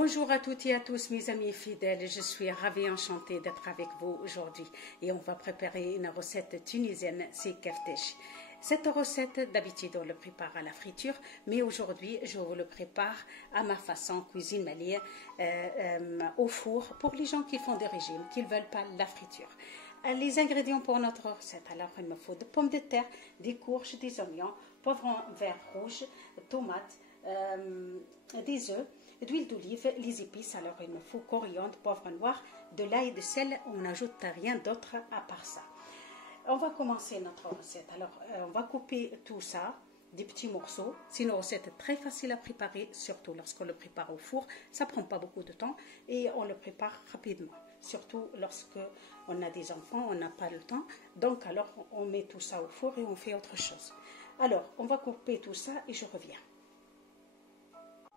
Bonjour à toutes et à tous mes amis fidèles, je suis ravie, enchantée d'être avec vous aujourd'hui et on va préparer une recette tunisienne, c'est keftesh. Cette recette, d'habitude on le prépare à la friture, mais aujourd'hui je vous le prépare à ma façon, cuisine malienne, au four, pour les gens qui font des régimes, qui ne veulent pas la friture. Les ingrédients pour notre recette, alors il me faut des pommes de terre, des courges, des oignons, poivrons verts rouges, tomates, des œufs, d'huile d'olive, les épices, alors il me faut coriandre, poivre noir, de l'ail et de sel, on n'ajoute rien d'autre à part ça. On va commencer notre recette, alors on va couper tout ça, des petits morceaux, c'est une recette très facile à préparer, surtout lorsqu'on le prépare au four, ça prend pas beaucoup de temps et on le prépare rapidement, surtout lorsque on a des enfants, on n'a pas le temps, donc alors on met tout ça au four et on fait autre chose. Alors on va couper tout ça et je reviens.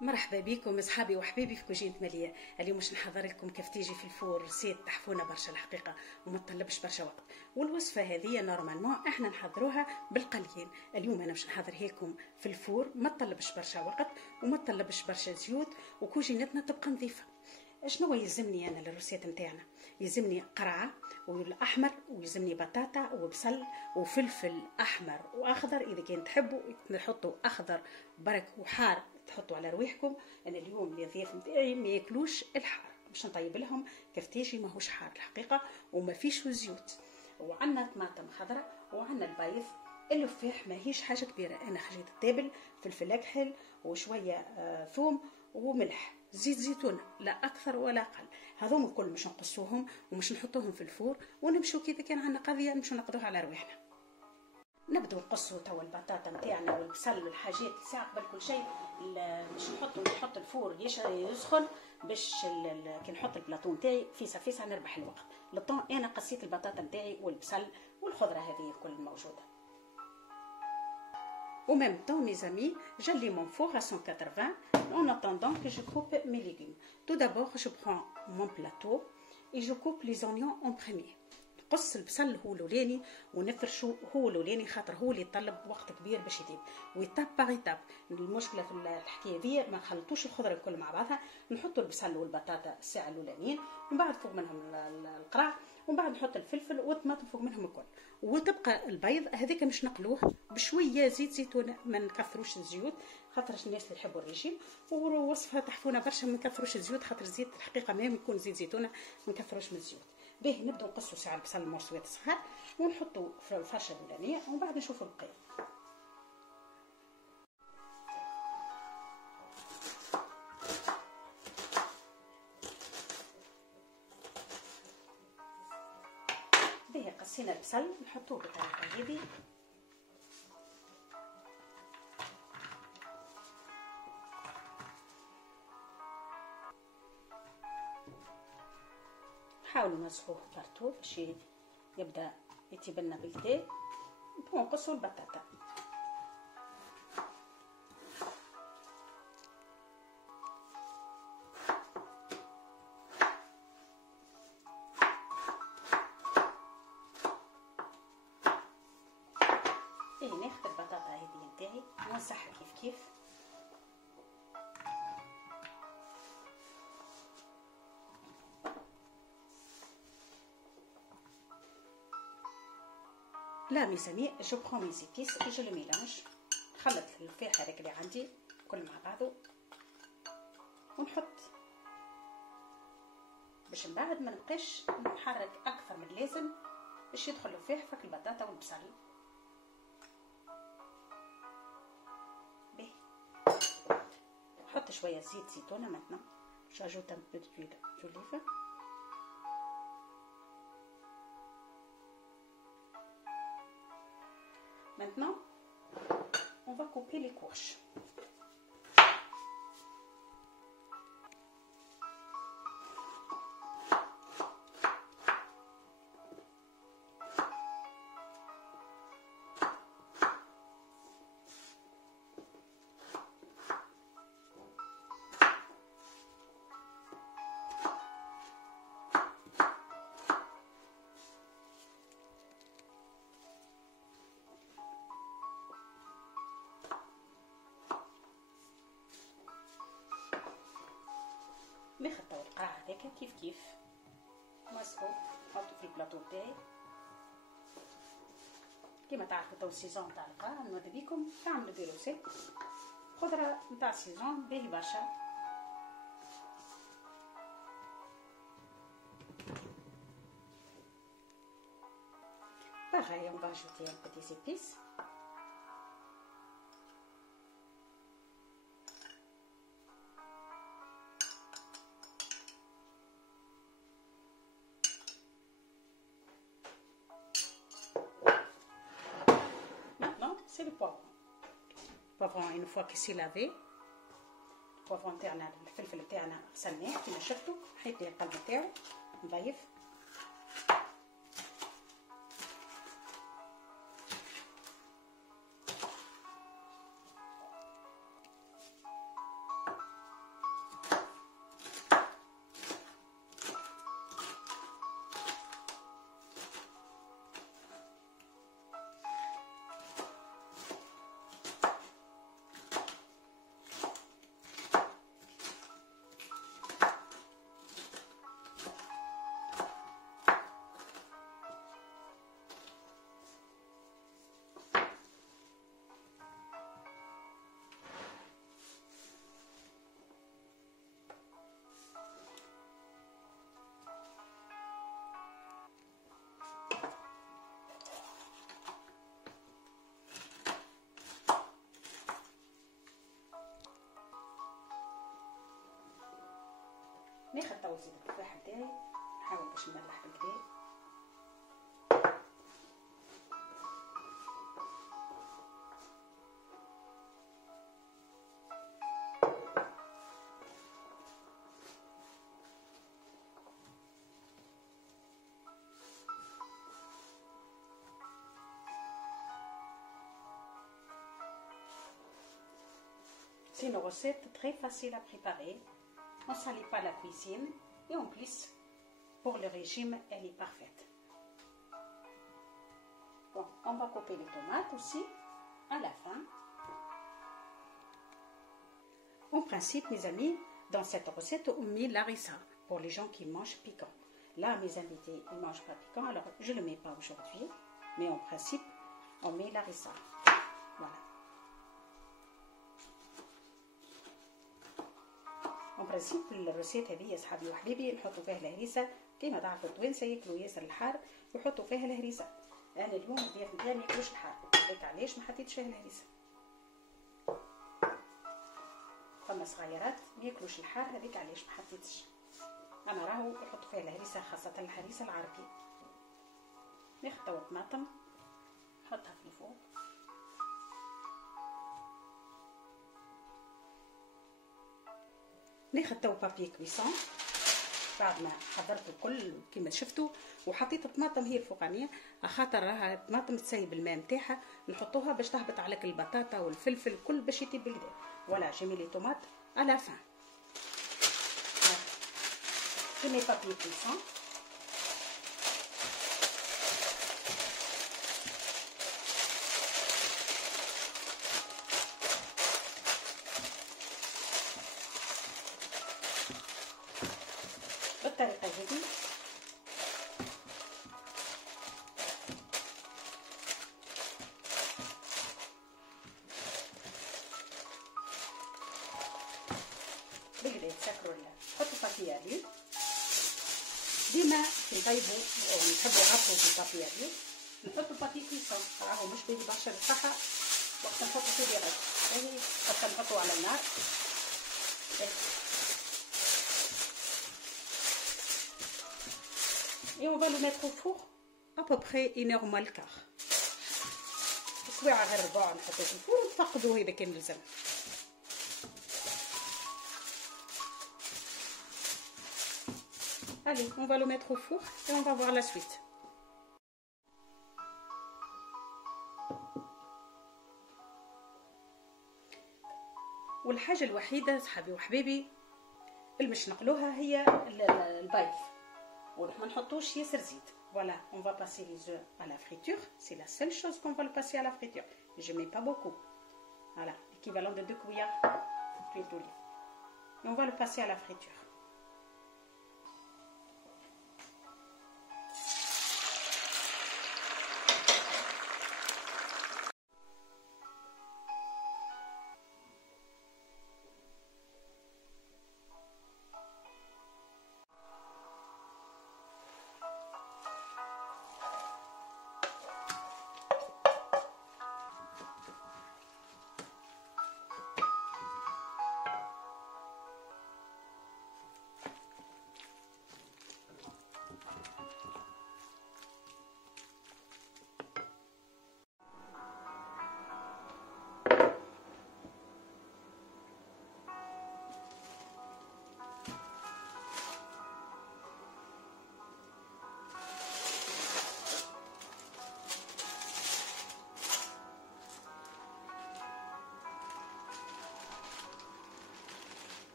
مرحبا بكم اصحابي وحبايبي في كوجينة مالية. اليوم باش نحضر لكم كفتيجي في الفور رسيت تحفونه برشا الحقيقه وما تطلبش برشا وقت، والوصفه هذه نورمالمون احنا نحضروها بالقليين. اليوم انا باش نحضرها لكم في الفور، ما تطلبش برشا وقت وما تطلبش برشا زيوت وكوجينتنا تبقى نظيفه. شنو يلزمني انا للروسيت نتاعنا؟ يلزمني قرعه والاحمر، ويلزمني بطاطا وبصل وفلفل احمر واخضر، اذا كان تحبوا نحطوا اخضر برك وحار تحطوا على رواحكم. انا اليوم اللي ضياف نتاعي ما ياكلوش الحار، باش نطيب لهم كفتيجي ماهوش حار الحقيقه وما فيش زيوت. وعندنا طماطم خضراء وعندنا البيض، اللفاح ماهيش حاجه كبيره، انا خرجت التابل فلفل اكحل وشويه ثوم وملح، زيت زيتون لا اكثر ولا اقل. هذوم الكل مش نقصوهم ومش نحطوهم في الفور ونمشوا كذا كان عندنا قضيه نمشوا نقضوها على رواحنا. نبدو نقصوا توا البطاطا نتاعنا والبصل والحاجات ساعه قبل كل شيء باش نحط الفور يسخن، باش كي نحط البلاطو نتاعي فيسا نربح الوقت. للطون انا قصيت البطاطا نتاعي والبصل والخضره هذه الكل موجوده. Au même temps, mes amis, j'allume mon four à 180 en attendant que je coupe mes légumes. Tout d'abord, je prends mon plateau et je coupe les oignons en premier. نقص البصل هو الاولاني ونفرشو هو الاولاني، خاطر هو اللي يطلب وقت كبير باش يطيب، ويطاب باغ يطاب. المشكله في الحكايه دي ما نخلطوش الخضره الكل مع بعضها، نحطوا البصل والبطاطا الساعه الاولانيين ومن بعد فوق منهم القرع، ومن بعد نحط الفلفل والطماطم فوق منهم الكل، وتبقى البيض هذاك مش نقلوه بشويه زيت زيتون، ما نكثروش الزيوت خاطر الناس اللي يحبوا الرجيم، ووصفها تحفونه برشا ما نكثروش الزيوت خاطر الزيت الحقيقه ما يكون زيت زيتونه ما نكثروش من الزيوت. باهي نبداو نقصوا ساعه البصل المرسوات صغار ونحطوا في الفرشه الاولانيه ومن بعد نشوفوا البقيه. باهي قصينا البصل نحطوه بالطريقه هذه. حاولوا نسخوه بارتو باش يبدا يطيب لنا بالكدا. نقصوا البطاطا ناخذ البطاطا هذه نتاعي ونمسحها كيف لا mes amis, je prends mes épices et je le mélange. نخلط الفلفل هذاك اللي عندي كل مع بعضه ونحط باش من بعد ما نبقاش نحرك اكثر من اللازم باش يدخل الفلفل فك البطاطا والبصل. باهي نحط شويه زيت زيتونه maintenant. j'ajoute un peu d'huile d'olive. Maintenant, on va couper les courges. ناخذ تو القرع هذاك كيف كيف مسحو نحطو في البلاطو تاعي. كيما تعرفوا تو السيزون تاع القرع، نمد بيكم تعملوا دي روسيت خضره نتاع السيزون باهي برشا. Pareil, on va ajouter un petit épice. Maintenant, c'est le poivron. Le poivron, une fois que c'est lavé, le poivron تاعنا الفلفل تاعنا غسلناه كيما شفتوا، حيت ليه القلب تاعو نظيف. ناخذ تو زيت التفاح بتاعي، نحاول باش نملح بالكدا. C'est une recette très facile à préparer. On ne salit pas la cuisine et en plus, pour le régime, elle est parfaite. Bon, on va couper les tomates aussi à la fin. En principe, mes amis, dans cette recette, on met l'harissa pour les gens qui mangent piquant. Là, mes invités, ils ne mangent pas piquant, alors je ne le mets pas aujourd'hui. Mais en principe, on met l'harissa. Voilà. En principe الروسيت هذه يا صحابي وحبيبي نحطوا فيها الهريسه، كيما تعرفوا التوانسه ياكلوا ياسر الحار ويحطوا فيها الهريسه. انا اليوم الضياف نتاعي ما ياكلوش الحار، هيك علاش ما حطيتش فيها الهريسه. فما صغيرات ما ياكلوش الحار، هذيك علاش ما حطيتش. انا راهو يحطوا فيها الهريسه، خاصه الهريسه العربي. ناخذ توا طماطم نحطها في الفوق. ناخذ تو بابي كويسون بعد ما حضرت الكل كيما شفتوا، وحطيت الطماطم هي الفوقانيه خاطر راها الطماطم تسيب الماء نتاعها، نحطوها باش تهبط عليك البطاطا والفلفل الكل باش يطيب بالكدا. فوالا جيمي لي طوماط على فان. جيمي بابي كويسون. بالطريقه هذه بالكدا تسكروا. حطوا بابيالي ديما نطيبوا ونحبوا نعطروا في البابيالي، نحطوا بابي كويسون راهو مش باهي برشا للصحه وقت نحطوا فيه ديريكت. هذه حتى نحطوا على النار. Et on va le mettre au four à peu près 1h moins le quart. سواعة غير ربع نحطوه في الفور ونتفقدوه إذا كان لزم. Allez, on va le mettre au four et on va voir la suite. والحاجة الوحيدة صحابي وحبيبي اللي مش نقلوها هي البيض، ونحن ما نحطوش ياسر زيت. Voilà, on va passer les œufs à la friture. C'est la seule chose qu'on va le passer à la friture. Je mets pas beaucoup. Voilà, l'équivalent de 2 cuillères d'huile d'olive. Et on va le passer à la friture.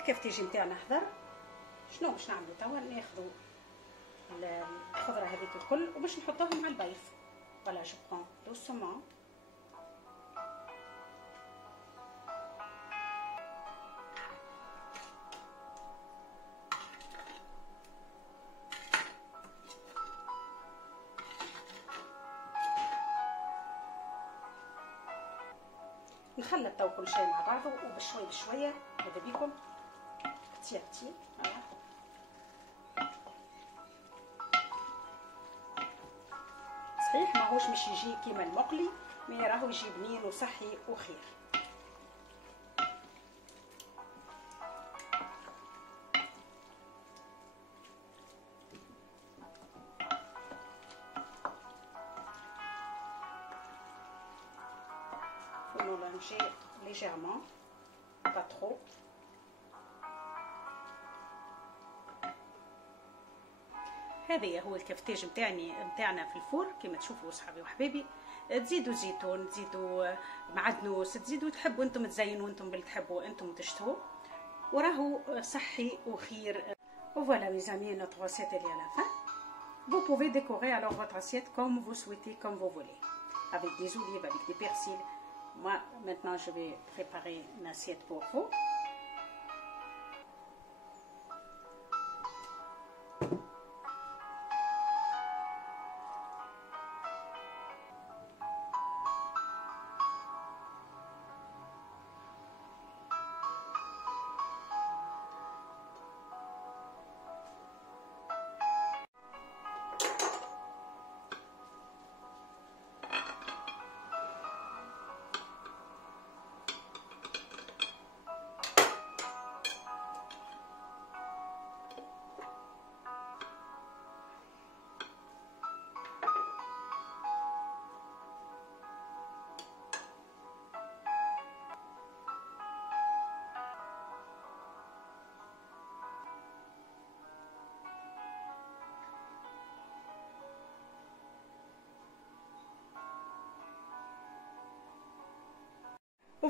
الكفتيجي نتاعنا حضر. شنو باش نعملو توا؟ ناخذو الخضره هذيك الكل وباش نحطوهم على البيض. فوالا جو برون دوسومون نخلط تو كل شيء مع بعضه وبشوي بشويه. هذا بيكم تياتي صحيح ماهوش مش يجي كيما المقلي، مي راهو يجي بنين وصحي وخير. faut mélanger légèrement pas trop. هذا هو الكفتاج نتاعنا في الفور كما تشوفوا صحابي وحبايبي. تزيدوا زيتون، تزيدوا معدنوس، تزيدوا تحبوا انتم تزينوا انتم باللي تحبوا انتم تشتهوا، وراهو صحي وخير. Voilà mes amis, notre recette est à la fin. Vous pouvez décorer alors votre assiette comme vous souhaitez, comme vous voulez, avec des olives, avec des persils. Moi maintenant je vais préparer une assiette pour vous.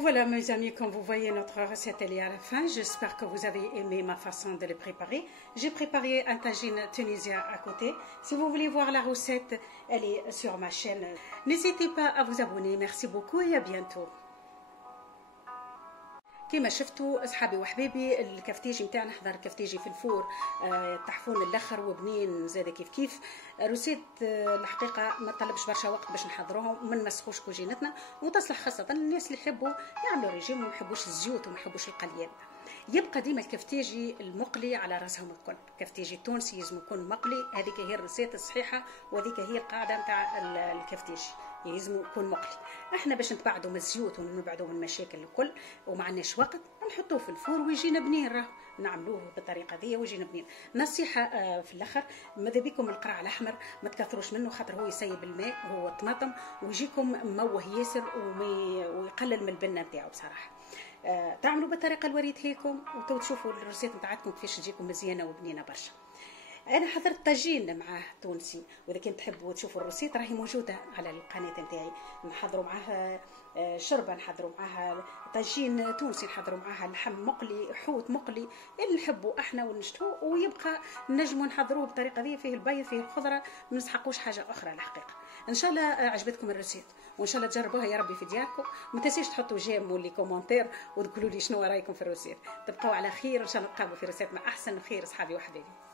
Voilà mes amis, comme vous voyez notre recette elle est à la fin. J'espère que vous avez aimé ma façon de le préparer. J'ai préparé un tagine tunisien à côté. Si vous voulez voir la recette, elle est sur ma chaîne. N'hésitez pas à vous abonner. Merci beaucoup et à bientôt. كما شفتوا اصحابي وحبايبي الكفتيجي نتاعنا حضر كفتيجي في الفور طحفون الاخر وبنين زاد كيف روسيت الحقيقه ما طلبش برشا وقت باش نحضروهم وما نمسخوش كوجينتنا، وتصلح خاصه الناس اللي يحبوا يعملوا ريجيم وما يحبوش الزيوت وما يحبوش القليان. يبقى ديما الكفتيجي المقلي على راسهم الكل. الكفتيجي التونسي لازم يكون مقلي، هذيك هي الريسيت الصحيحه وهذيك هي القاعده نتاع الكفتيجي، لازم يكون مقلي. احنا باش نتبعدوا من الزيوت ونبعدوا من المشاكل الكل وما عندناش وقت نحطوه في الفور ويجينا بنين، راه نعملوه بالطريقه دي ويجينا بنين. نصيحه في الاخر، ماذا بكم القرع الاحمر ما تكثروش منه خاطر هو يسيب الماء هو الطماطم ويجيكم موه ياسر ويقلل من البنه نتاعو بصراحه. تعملوا بالطريقه اللي وريتها لكم وتو تشوفوا الريسيت نتاعكم كيفاش تجيكم مزيانه وبنينه برشا. انا حضرت طاجين معاه تونسي، واذا كنت تحبوا تشوفوا الريسيت راهي موجوده على القناه نتاعي. نحضروا معاه شربه، نحضروا معاه طاجين تونسي، نحضروا معاه لحم مقلي، حوت مقلي، اللي نحبوا احنا ونشتوه، ويبقى نجموا نحضروه بالطريقه دي، فيه البيض فيه الخضره، ما نسحقوش حاجه اخرى الحقيقه. ان شاء الله عجبتكم الريسيت وان شاء الله تجربوها يا ربي في دياركم. ما تنسيش تحطوا جيم ولي كومونتير وتقولوا لي شنو رايكم في الريسيت. تبقوا على خير، ان شاء الله نتقابلوا في ريسيت مع احسن خير اصحابي وحبايبي.